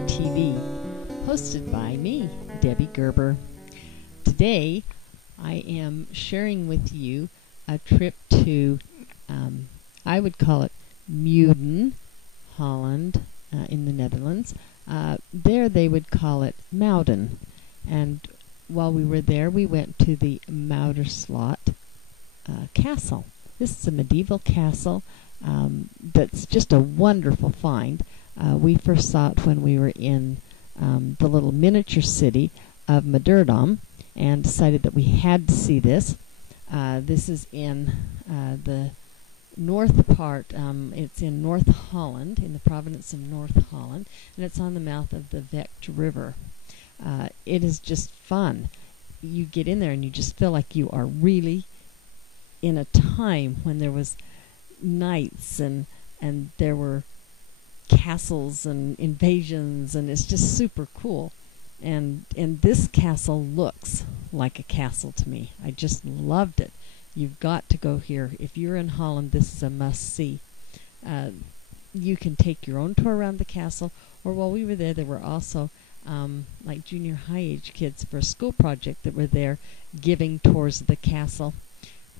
TV, hosted by me, Debbie Gerber. Today, I am sharing with you a trip to, I would call it Muiden, Holland, in the Netherlands. There they would call it Muiden. And while we were there, we went to the Muiderslot castle. This is a medieval castle that's just a wonderful find. We first saw it when we were in the little miniature city of Muiden and decided that we had to see this. This is in the north part. It's in North Holland, in the province of North Holland, and it's on the mouth of the Vecht River. It is just fun. You get in there and you just feel like you are really in a time when there was knights and there were castles and invasions, and it's just super cool. And this castle looks like a castle to me. I just loved it. You've got to go here. If you're in Holland, this is a must-see. You can take your own tour around the castle, or while we were there were also like junior high age kids for a school project that were there giving tours of the castle.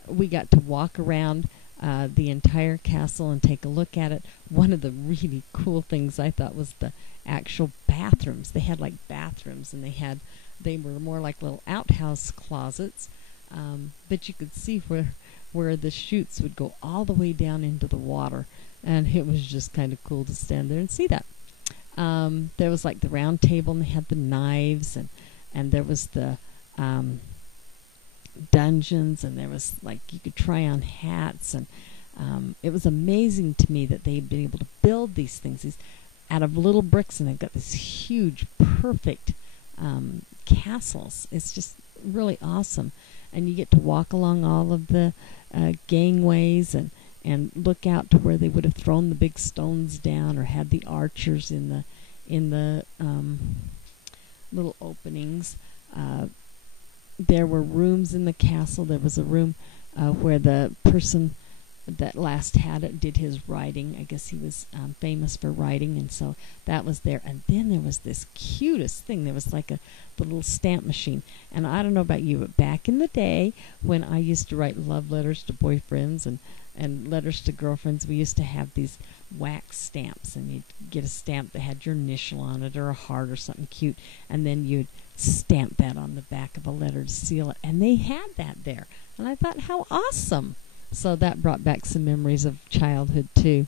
We got to walk around the entire castle and take a look at it. One of the really cool things I thought was the actual bathrooms. They had like bathrooms, and they were more like little outhouse closets, but you could see where the chutes would go all the way down into the water, and it was just kind of cool to stand there and see that. There was like the round table, and they had the knives, and there was the dungeons, and there was like you could try on hats, and it was amazing to me that they'd been able to build these things out of little bricks, and they've got this huge, perfect castles. It's just really awesome, and you get to walk along all of the gangways and look out to where they would have thrown the big stones down, or had the archers in the little openings. There were rooms in the castle. There was a room where the person that last had it did his writing. I guess he was famous for writing, and so that was there. And then there was this cutest thing. There was like the little stamp machine. And I don't know about you, but back in the day when I used to write love letters to boyfriends and letters to girlfriends, we used to have these wax stamps, and you'd get a stamp that had your initial on it, or a heart, or something cute, and then you'd stamp that on the back of a letter to seal it. And they had that there, and I thought, how awesome. So that brought back some memories of childhood too.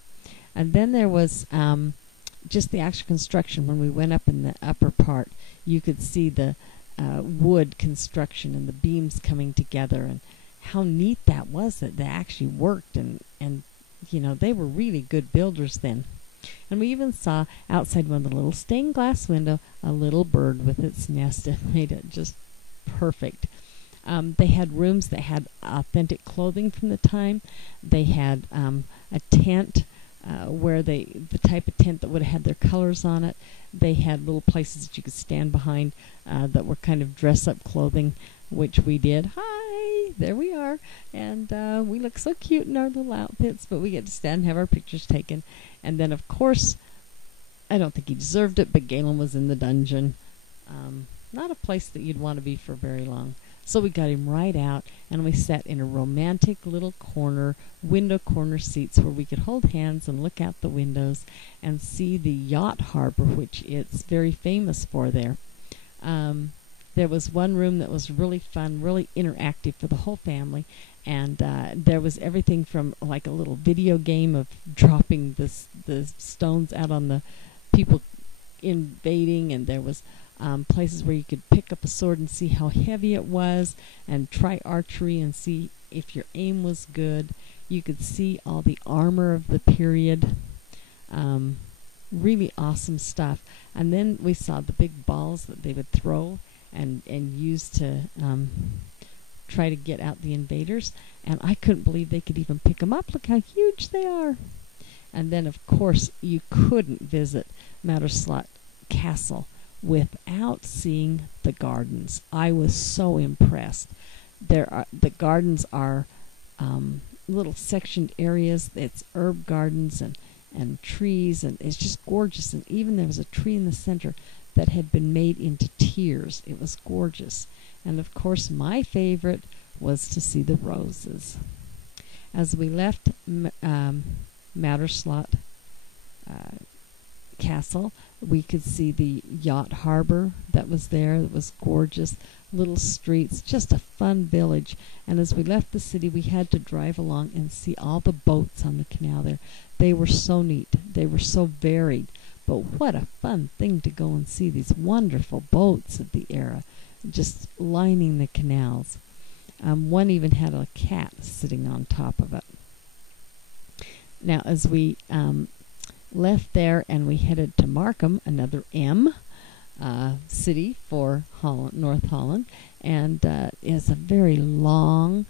And then there was just the actual construction. When we went up in the upper part, you could see the wood construction and the beams coming together, and how neat that was that they actually worked, and you know, they were really good builders then. And we even saw outside one of the little stained glass window a little bird with its nest. It made it just perfect. They had rooms that had authentic clothing from the time. They had a tent where the type of tent that would have had their colors on it. They had little places that you could stand behind that were kind of dress-up clothing, which we did. Hi, there we are. And we look so cute in our little outfits, but we get to stand and have our pictures taken. And then, of course, I don't think he deserved it, but Galen was in the dungeon. Not a place that you'd want to be for very long. So we got him right out, and we sat in a romantic little window corner seats where we could hold hands and look out the windows and see the yacht harbor, which it's very famous for there. There was one room that was really fun, really interactive for the whole family, and there was everything from like a little video game of dropping the stones out on the people invading, and there was places where you could pick up a sword and see how heavy it was, and try archery and see if your aim was good. You could see all the armor of the period. Really awesome stuff. And then we saw the big balls that they would throw and use to try to get out the invaders. And I couldn't believe they could even pick them up. Look how huge they are. And then, of course, you couldn't visit Muiderslot Castle without seeing the gardens. I was so impressed. The gardens are little sectioned areas. It's herb gardens, and trees, and it's just gorgeous. And even there was a tree in the center that had been made into tears. It was gorgeous. And of course, my favorite was to see the roses. As we left Matterslot Castle, we could see the yacht harbor that was there. It was gorgeous. Little streets, just a fun village. And as we left the city, we had to drive along and see all the boats on the canal there. They were so neat. They were so varied. But what a fun thing to go and see these wonderful boats of the era, just lining the canals. One even had a cat sitting on top of it. Now, as we left there and we headed to Marken, another M city for Holland, North Holland, and it's a very long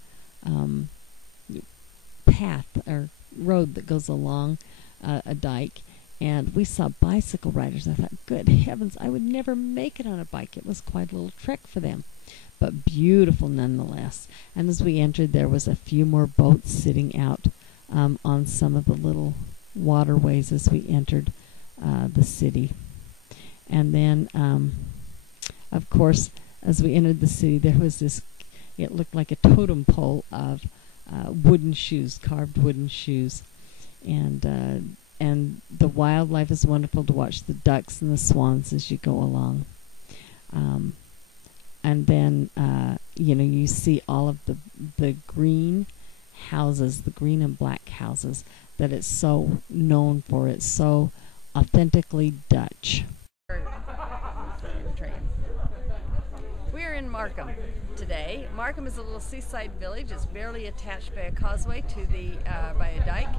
path or road that goes along a dike. And we saw bicycle riders. I thought, good heavens, I would never make it on a bike. It was quite a little trek for them, but beautiful nonetheless. And as we entered, there was a few more boats sitting out on some of the little waterways as we entered the city. And then, of course, as we entered the city, there was this, it looked like a totem pole of wooden shoes, carved wooden shoes. And the wildlife is wonderful to watch, the ducks and the swans as you go along. And then, you see all of the green houses, the green and black houses that it's so known for. It's so authentically Dutch. We're in Marken today. Marken is a little seaside village. It's barely attached by a causeway to by a dike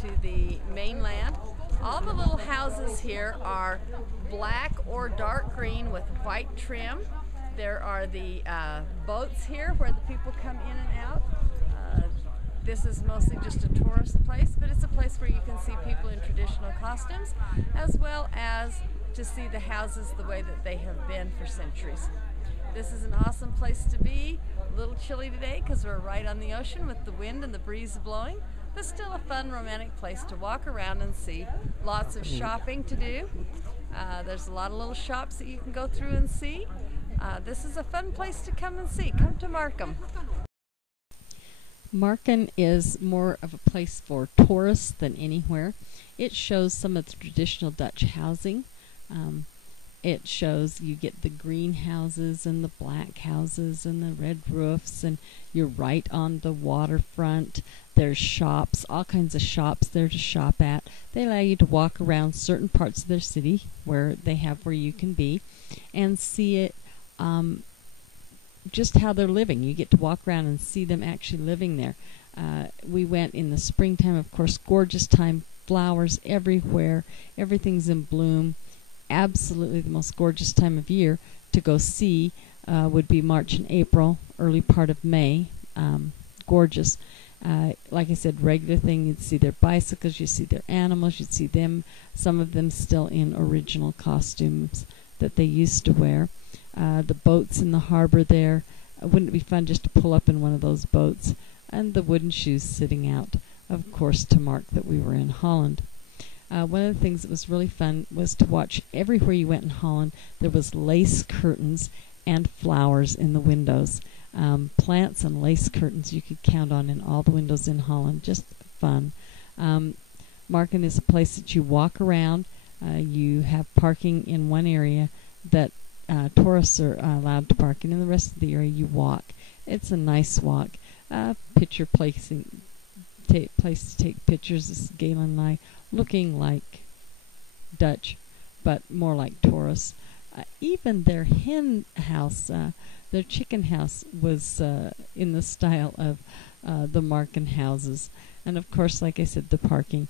to the mainland. All the little houses here are black or dark green with white trim. There are the boats here where the people come in and out. This is mostly just a tourist place, but it's a place where you can see people in traditional costumes, as well as to see the houses the way that they have been for centuries. This is an awesome place to be. A little chilly today because we're right on the ocean with the wind and the breeze blowing, but still a fun, romantic place to walk around and see. Lots of shopping to do. There's a lot of little shops that you can go through and see. This is a fun place to come and see. Come to Marken. Marken is more of a place for tourists than anywhere. It shows some of the traditional Dutch housing. It shows you get the green houses and the black houses and the red roofs, and you're right on the waterfront. There's shops, all kinds of shops there to shop at. They allow you to walk around certain parts of their city where they have where you can be and see it, just how they're living. You get to walk around and see them actually living there. We went in the springtime, of course, gorgeous time, flowers everywhere, everything's in bloom. Absolutely the most gorgeous time of year to go see would be March and April, early part of May. Gorgeous. Like I said, regular thing. You'd see their bicycles, you'd see their animals, you'd see them, some of them still in original costumes that they used to wear. The boats in the harbor there. Wouldn't it be fun just to pull up in one of those boats? And the wooden shoes sitting out, of course, to mark that we were in Holland. One of the things that was really fun was to watch everywhere you went in Holland. There was lace curtains and flowers in the windows. Plants and lace curtains you could count on in all the windows in Holland. Just fun. Marken is a place that you walk around. You have parking in one area that tourists are allowed to park in, and the rest of the area you walk. It's a nice walk. Picture place to take pictures. This is Galen and I looking like Dutch, but more like tourists. Even their hen house, their chicken house, was in the style of the Marken houses. And of course, like I said, the parking.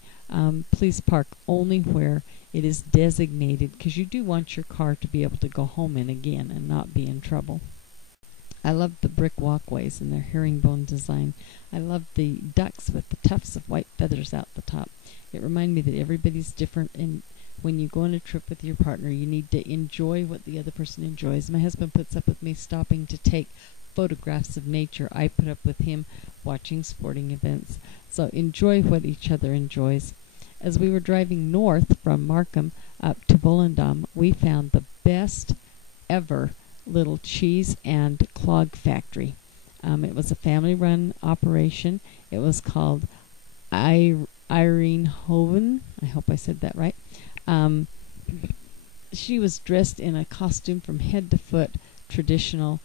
Please park only where it is designated, because you do want your car to be able to go home in again and not be in trouble. I love the brick walkways and their herringbone design. I love the ducks with the tufts of white feathers out the top. It reminded me that everybody's different, and when you go on a trip with your partner, you need to enjoy what the other person enjoys. My husband puts up with me stopping to take photographs of nature. I put up with him watching sporting events. So enjoy what each other enjoys. as we were driving north from Marken up to Volendam, we found the best ever little cheese and clog factory. It was a family-run operation. It was called Irene Hoven. I hope I said that right. She was dressed in a costume from head to foot, traditional,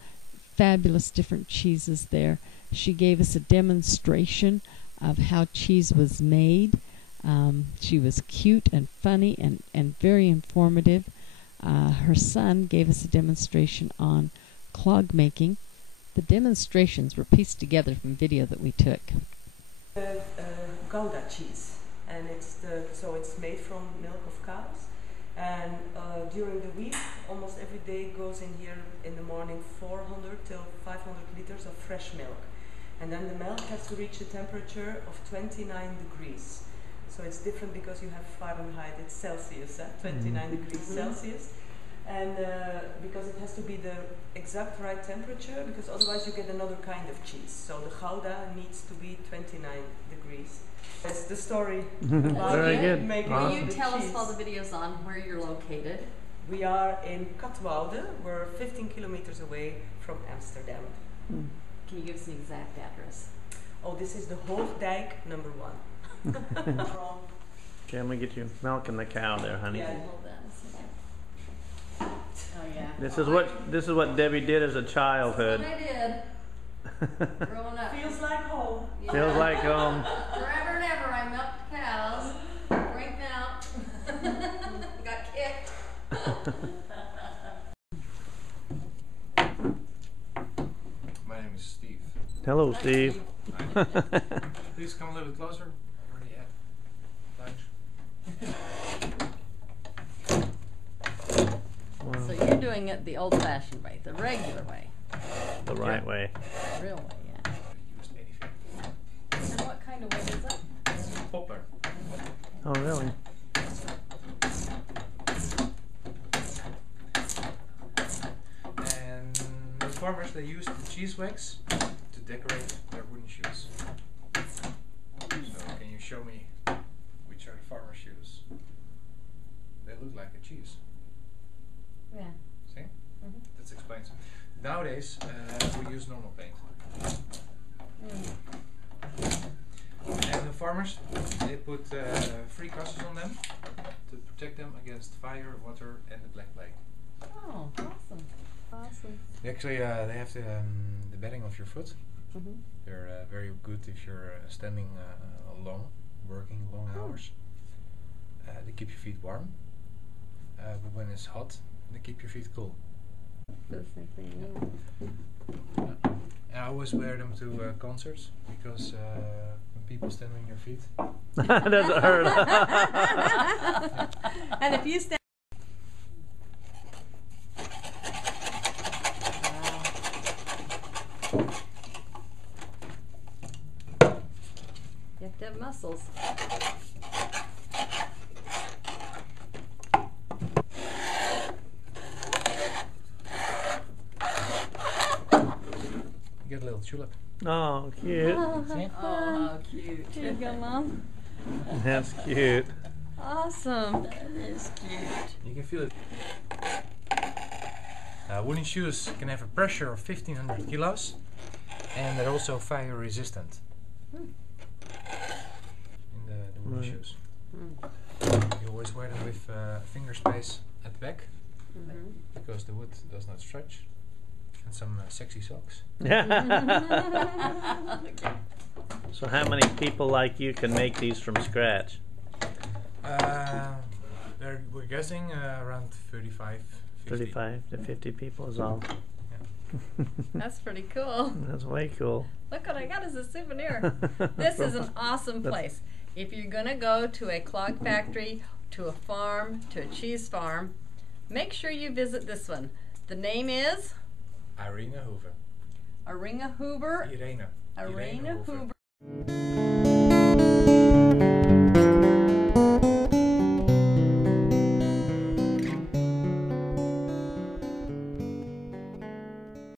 fabulous different cheeses there. She gave us a demonstration of how cheese was made. She was cute and funny and very informative. Her son gave us a demonstration on clog making. The demonstrations were pieced together from video that we took. Gouda cheese, and it's made from milk of cows. And during the week, almost every day goes in here in the morning 400 till 500 liters of fresh milk. And then the milk has to reach a temperature of 29 degrees. So it's different because you have Fahrenheit, it's Celsius, 29 degrees Celsius. And because it has to be the exact right temperature, because otherwise you get another kind of cheese. So the Gouda needs to be 29 degrees. That's the story about Very good. making Can the you tell us cheese. while the video's on where you're located? We are in Katwoude. We're 15 kilometers away from Amsterdam. Can you give us an exact address? Oh, this is the Hoofddijk number 1. Okay, I'm gonna get you milking the cow there, honey. Yeah. Hold that a second. Oh yeah. This is what Debbie did as a childhood. That's what I did. Growing up. Feels like home. Yeah. Feels like home. Forever and ever I milked cows, drank milk, got kicked. My name is Steve. Hello, Steve. Hi. Please come a little bit closer. I already had lunch. So you're doing it the old-fashioned way, the regular way, The right way. the real way, yeah. Used anything. And what kind of way is that? Popper. Oh, really? And the farmers, they used the cheese wax to decorate their wooden shoes. So can you show me which are the farmer shoes? They look like a cheese. Yeah. See? Mhm. That explains. Nowadays, we use normal paint. And the farmers, they put free crosses on them to protect them against fire, water, and the black plague. Oh, awesome. Awesome. Actually, they have the bedding of your foot. Mm-hmm. They're very good if you're standing working long hours. They keep your feet warm. But when it's hot, they keep your feet cool. The same thing, yeah. And I always wear them to concerts because when people stand on your feet, That doesn't hurt. And if you stand. You have to have muscles. you get a little tulip. Oh, cute. See? Oh, how cute. Here you go, Mom. That's cute. Awesome. That is cute. You can feel it. Wooden shoes can have a pressure of 1500 kilos and they're also fire resistant. In the wooden Right. shoes. You always wear them with finger space at the back because the wood does not stretch. And some sexy socks. So how many people like you can make these from scratch? We're guessing around 35, 50. 35 to 50 people is all. That's pretty cool. That's way cool. Look what I got as a souvenir. This is an awesome place. If you're going to go to a clog factory, to a farm, to a cheese farm, make sure you visit this one. The name is? Irene Hoover. Irene Hoover. Irene Irene Hoover. Hoover.